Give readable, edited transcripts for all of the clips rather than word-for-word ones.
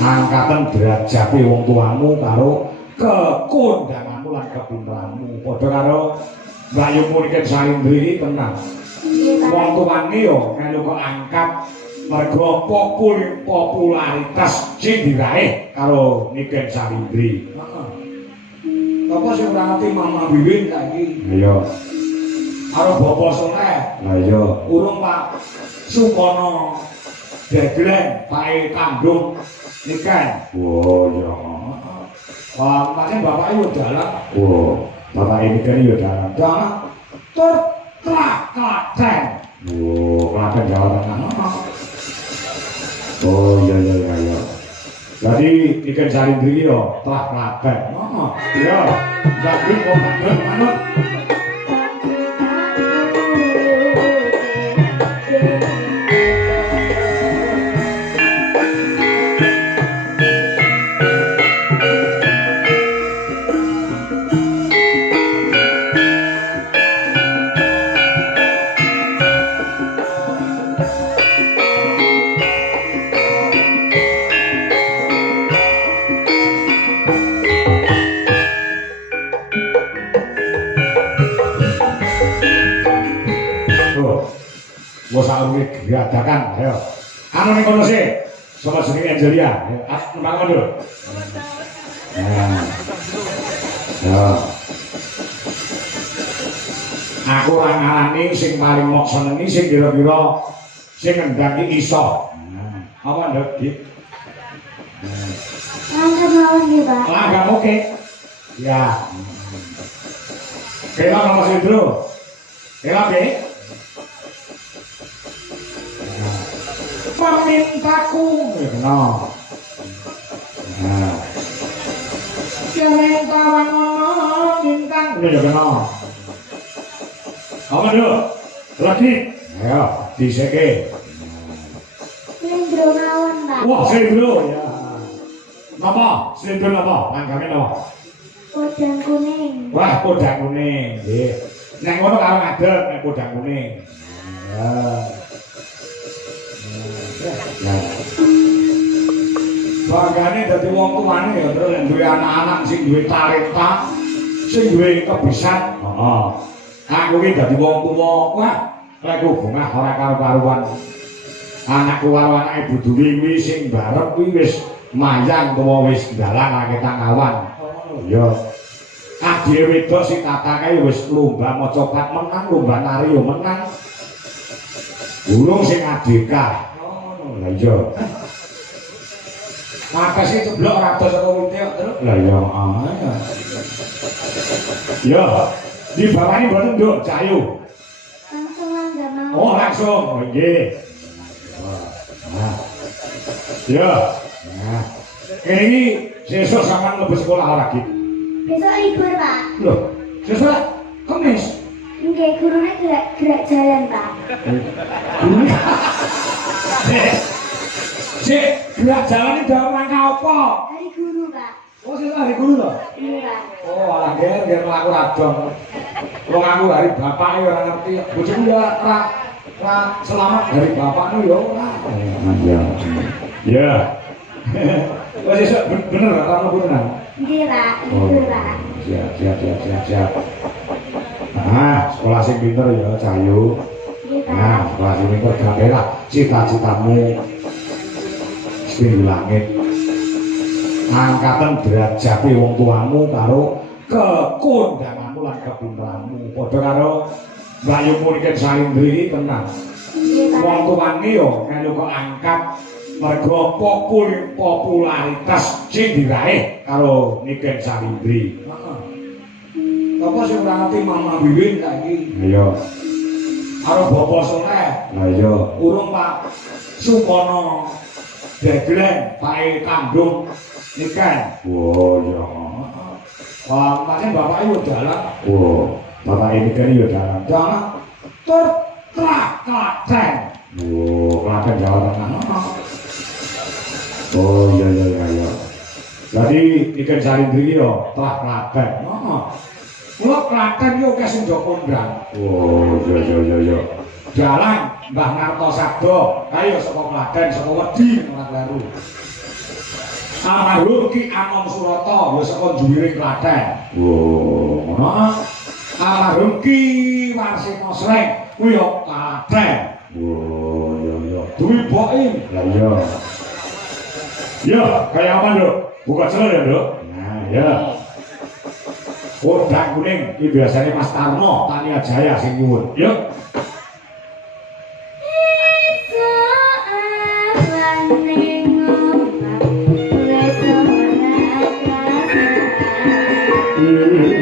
angkatan derajate wong tuamu karo kekondanganmu lan kepinteranmu padha karo Bayu Muriken Sarindri tenang wong tuane yo melu kok angkat mergo popularitas sing diraih karo Niken Sarindri. Apa sing ora ngerti Mama Wiwin saiki? Iya. Karo Bapak Soleh. Lah iya. Urung Pak Supono Deglen Pak Kandung Niken. Oh iya. Wah, pancen bapake yo dalan. Oh, bapak Niken yo dalan. Dalan tur Klaten. Oh, Klaten Jawa Tengah. Oh iya. Jadi Niken Sarindri yo telah Klaten. Iya. Jadi kok manut. Diadakan, ayo. Anu ning kono sih. Sama jenenge Angelia. Nembang kono. Nah. Ya. Aku ora ngarani sing paling mok senengi sing kira-kira sing ngendaki iso. Apa nduk, Dik? Langgam mawon nggih, Pak. Langgam oke. Ya. Kela Mas Indro. Kela, Dik. Memintaku no. Nah. Jangan kawan bintang. Ya kena. Apa dulu? Lagi. Ayo, diseke. Slendro mawon, Pak. Wah, slendro ya. Napa? Slendro napa? Langgame napa? Podang kuning. Wah, podang kuning. Nggih. Nek ngono karo ngadeg nek podang kuning. Ya. Banggane dadi wong tuane ya terus nek duwe anak-anak sing duwe talenta, sing duwe kebisan. Heeh. Aku iki dadi wong tuwa, wah, lek hubungah ora karo-karuan. Anakku karo anake Ibu Dwi kuwi sing barep kuwi wis mayang utawa wis dalan raketan awan. Iya. Adike wedok sing tatake wis lomba maca pat menang, lomba nari yo menang. Burung sing adika. Lah iya. Makasih ceblok ratus apa wite kok terus. Lah iya, ya. Ya, di bawah ini mboten nduk cayu. Langsung langgam mawon. Oh, langsung. Oh, nggih. Nah. Ya. Nah. Ini sesuk sampean mlebu sekolah ora, Ki? Besok libur, Pak. Loh, sesuk Kamis. Nggih, gurune gerak jalan, Pak. Gurune. Cek, gerak jalan ini dalam rangka apa? Hari guru, Pak. Oh, sesuk hari guru loh? Iya, Pak. Oh, alah biar mlaku radong. Wong aku hari bapak ya ora ngerti. Bojoku ya ora selamat dari bapakmu ya ora. Iya. Ya. Wes sesuk bener ora mlebu tenan. Nggih, Pak. Libur, Pak. Siap. Nah, sekolah sing pinter ya, Cayu. Nggih, Pak. Nah, sekolah sing pinter gawelah cita-citamu sing langit. Angkatan derajate wong tuamu karo kekondanganmu lan kepinteranmu. Padha karo Bayu Muriken Sarindri tenang. Nggih, Pak. Wong tuane yo melu kok angkat mergo popularitas sing diraih karo Niken Sarindri. Apa sing ora ngerti Mama Wiwin saiki? Iya. Karo Bapak Soleh. Lah iya. Urung Pak Supono Deglen Pak Kandung Niken. Oh iya. Wah, pancen bapake yo dalan. Oh, bapak Niken yo dalan. Dalan tur Klaten. Oh, Klaten Jawa Tengah. Oh iya. Jadi Niken Sarindri yo telah Klaten. Mula Klaten yo akeh sing njogo ndang. Oh iya. Dalan Mbah Narto Sabdo. Ayo saka Klaten, saka Wedi ora kleru. Amarhum Ki Anom Surata ya saka njuwiring Klaten. Oh, ngono. Amarhum Ki Warsena Sreng kuwi ya Klaten. Oh, iya. Duwi boim. Lah iya. Ya, kaya apa, Nduk? Buka celana ya, Nduk. Nah, ya. Kodang kuning iki biasane Mas Tarno Tania Jaya sing nyuwun. Yuk. Thank you.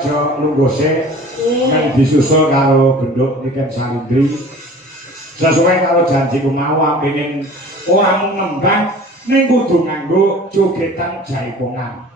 aja lungguh sik. Nggih. Kan disusul karo genduk Niken Salindri. Sesuai karo janjiku mau pengin ora mung ngembang ning kudu nganggo jogetan jaipongan.